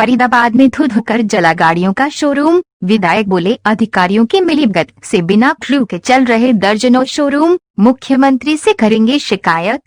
फरीदाबाद में धुंधकर जला गाड़ियों का शोरूम। विधायक बोले अधिकारियों की मिलीभगत से बिना क्लू के चल रहे दर्जनों शोरूम, मुख्यमंत्री से करेंगे शिकायत।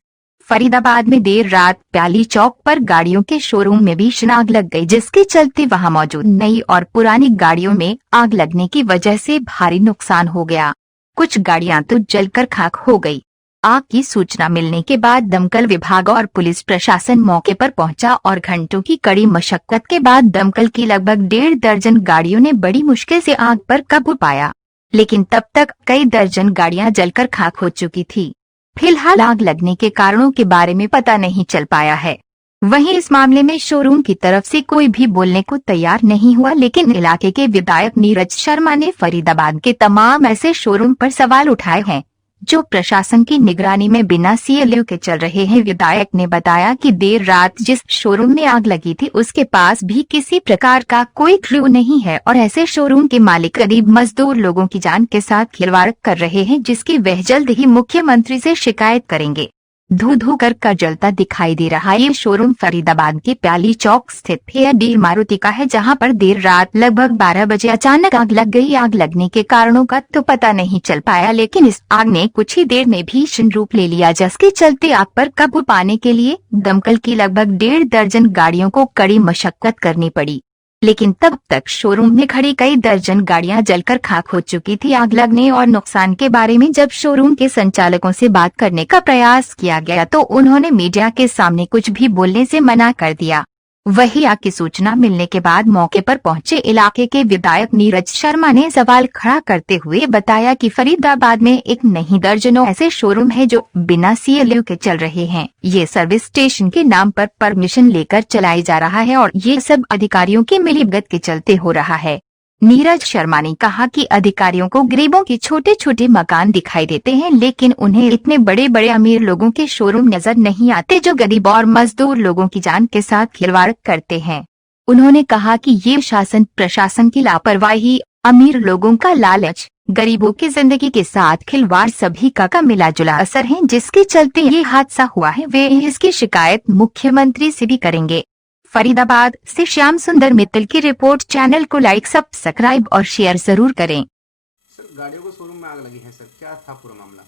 फरीदाबाद में देर रात प्याली चौक पर गाड़ियों के शोरूम में भीषण आग लग गई, जिसके चलते वहां मौजूद नई और पुरानी गाड़ियों में आग लगने की वजह से भारी नुकसान हो गया। कुछ गाड़ियां तो जलकर खाक हो गई। आग की सूचना मिलने के बाद दमकल विभाग और पुलिस प्रशासन मौके पर पहुंचा और घंटों की कड़ी मशक्कत के बाद दमकल की लगभग 1.5 दर्जन गाड़ियों ने बड़ी मुश्किल से आग पर काबू पाया, लेकिन तब तक कई दर्जन गाड़ियां जलकर खाक हो चुकी थी। फिलहाल आग लगने के कारणों के बारे में पता नहीं चल पाया है। वहीं इस मामले में शोरूम की तरफ से कोई भी बोलने को तैयार नहीं हुआ, लेकिन इलाके के विधायक नीरज शर्मा ने फरीदाबाद के तमाम ऐसे शोरूम पर सवाल उठाए हैं जो प्रशासन की निगरानी में बिना सीएलयू के चल रहे हैं। विधायक ने बताया कि देर रात जिस शोरूम में आग लगी थी उसके पास भी किसी प्रकार का कोई क्लू नहीं है और ऐसे शोरूम के मालिक गरीब मजदूर लोगों की जान के साथ खिलवाड़ कर रहे हैं, जिसकी वह जल्द ही मुख्यमंत्री से शिकायत करेंगे। धू धू कर जलता दिखाई दे रहा ये शोरूम फरीदाबाद के प्याली चौक स्थित फेयर मारुति का है, जहां पर देर रात लगभग 12 बजे अचानक आग लग गई। आग लगने के कारणों का तो पता नहीं चल पाया, लेकिन इस आग ने कुछ ही देर में भीषण रूप ले लिया, जिसके चलते आग पर काबू पाने के लिए दमकल की लगभग 1.5 दर्जन गाड़ियों को कड़ी मशक्कत करनी पड़ी, लेकिन तब तक शोरूम में खड़ी कई दर्जन गाड़ियां जलकर खाक हो चुकी थी। आग लगने और नुकसान के बारे में जब शोरूम के संचालकों से बात करने का प्रयास किया गया तो उन्होंने मीडिया के सामने कुछ भी बोलने से मना कर दिया। वहीं आग की सूचना मिलने के बाद मौके पर पहुंचे इलाके के विधायक नीरज शर्मा ने सवाल खड़ा करते हुए बताया कि फरीदाबाद में एक नहीं दर्जनों ऐसे शोरूम है जो बिना सीएलयू के चल रहे हैं। ये सर्विस स्टेशन के नाम पर परमिशन लेकर चलाई जा रहा है और ये सब अधिकारियों की मिलीभगत के चलते हो रहा है। नीरज शर्मा ने कहा कि अधिकारियों को गरीबों के छोटे छोटे मकान दिखाई देते हैं, लेकिन उन्हें इतने बड़े बड़े अमीर लोगों के शोरूम नजर नहीं आते जो गरीब और मजदूर लोगों की जान के साथ खिलवाड़ करते हैं। उन्होंने कहा कि ये शासन प्रशासन की लापरवाही, अमीर लोगों का लालच, गरीबों की जिंदगी के साथ खिलवाड़ सभी का मिला जुला असर है, जिसके चलते ये हादसा हुआ है। वे इसकी शिकायत मुख्यमंत्री से भी करेंगे। फरीदाबाद से श्याम सुंदर मित्तल की रिपोर्ट। चैनल को लाइक, सब्सक्राइब और शेयर जरूर करें। सर, गाड़ियों को शोरूम में आग लगी है सर, क्या था पूरा मामला?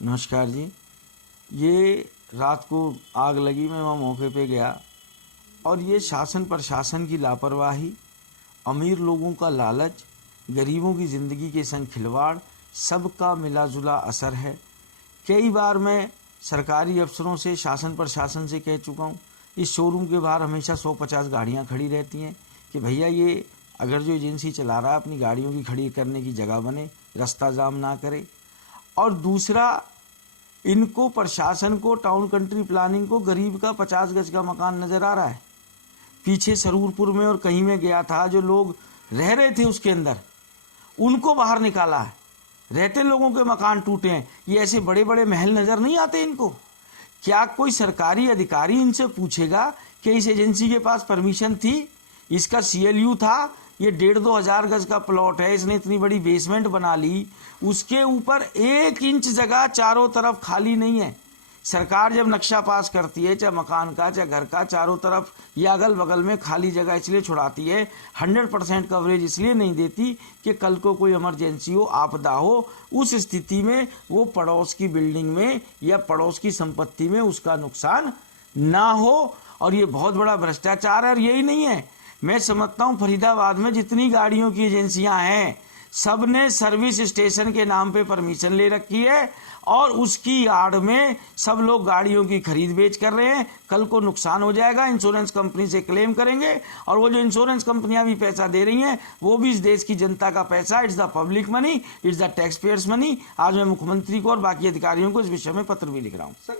नमस्कार जी, ये रात को आग लगी, मैं वहाँ मौके पे गया और ये शासन प्रशासन की लापरवाही, अमीर लोगों का लालच, गरीबों की ज़िंदगी के संग खिलवाड़, सबका मिला जुला असर है। कई बार मैं सरकारी अफसरों से, शासन प्रशासन से कह चुका हूँ, इस शोरूम के बाहर हमेशा 150 गाड़ियाँ खड़ी रहती हैं कि भैया ये अगर जो एजेंसी चला रहा है अपनी गाड़ियों की खड़ी करने की जगह बने, रास्ता जाम ना करे। और दूसरा, इनको प्रशासन को, टाउन कंट्री प्लानिंग को गरीब का 50 गज का मकान नज़र आ रहा है। पीछे सरूरपुर में और कहीं में गया था, जो लोग रह रहे थे उसके अंदर उनको बाहर निकाला है। रहते लोगों के मकान टूटे हैं। ये ऐसे बड़े बड़े महल नज़र नहीं आते इनको। क्या कोई सरकारी अधिकारी इनसे पूछेगा कि इस एजेंसी के पास परमिशन थी, इसका सीएलयू था, ये 1.5-2 हज़ार गज का प्लॉट है, इसने इतनी बड़ी बेसमेंट बना ली, उसके ऊपर 1 इंच जगह चारों तरफ खाली नहीं है। सरकार जब नक्शा पास करती है, चाहे मकान का चाहे घर का, चारों तरफ या अगल बगल में खाली जगह इसलिए छुड़ाती है, 100% कवरेज इसलिए नहीं देती कि कल को कोई इमरजेंसी हो, आपदा हो, उस स्थिति में वो पड़ोस की बिल्डिंग में या पड़ोस की संपत्ति में उसका नुकसान ना हो। और ये बहुत बड़ा भ्रष्टाचार है। और यही नहीं है, मैं समझता हूँ फरीदाबाद में जितनी गाड़ियों की एजेंसियाँ हैं सब ने सर्विस स्टेशन के नाम पे परमिशन ले रखी है और उसकी आड़ में सब लोग गाड़ियों की खरीद बेच कर रहे हैं। कल को नुकसान हो जाएगा, इंश्योरेंस कंपनी से क्लेम करेंगे और वो जो इंश्योरेंस कंपनियां भी पैसा दे रही हैं वो भी इस देश की जनता का पैसा, it's the public money, it's the tax payers money. आज मैं मुख्यमंत्री को और बाकी अधिकारियों को इस विषय में पत्र भी लिख रहा हूँ। सर,